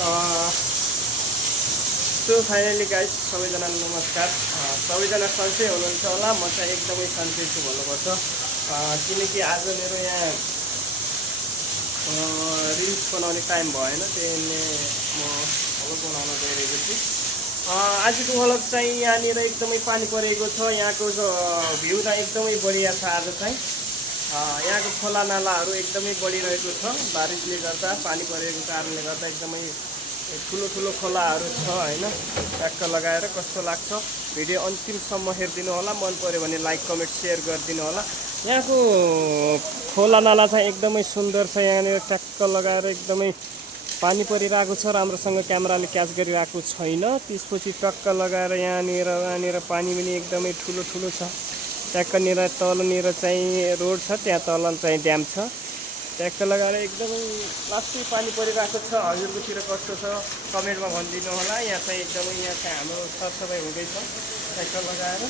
So finally guys सबैजनालाई नमस्कार। सबैजना सन्चै हुनुहुन्छ होला। म चाहिँ एकदमै सन्चै छु भन्नुपर्छ, किनकि आज मेरो यहाँ रिल्स बनाउने टाइम भएन, त्यसले म भ्लग बनाउन गइरहेको छु। आजको भ्लग चाहिँ यहाँनिर एकदमै पानी परेको छ। यहाँको भ्यू चाहिँ एकदमै बढिया छ। आज चाहिँ यहाँको खोला नालाहरू एकदमै बढिरहेको छ। बारिसले गर्दा, पानी परेको कारणले गर्दा एकदमै ठुलो ठुलो खोलाहरू छ हैन। ट्याक्क लगाएर कस्तो लाग्छ भिडियो अन्तिमसम्म हेरिदिनु होला। मन पर्यो भने लाइक कमेन्ट सेयर गरिदिनु होला। यहाँको खोला नाला चाहिँ एकदमै सुन्दर छ। यहाँनिर ट्याक्क लगाएर एकदमै पानी परिरहेको छ। राम्रोसँग क्यामेराले क्याच गरिरहेको छैन। त्यसपछि टक्क लगाएर यहाँनिर पानी पनि एकदमै ठुलो ठुलो छ। ट्याक्कनिर तलनिर चाहिँ रोड छ, त्यहाँ तल चाहिँ ड्याम छ। ट्याक्क लगाएर एकदमै लास्टै पानी परिरहेको छ। हजुरकोतिर कस्तो छ कमेन्टमा भनिदिनु होला। यहाँ चाहिँ एकदमै यहाँ चाहिँ हाम्रो सरसफाइ हुँदैछ ट्याक्क लगाएर।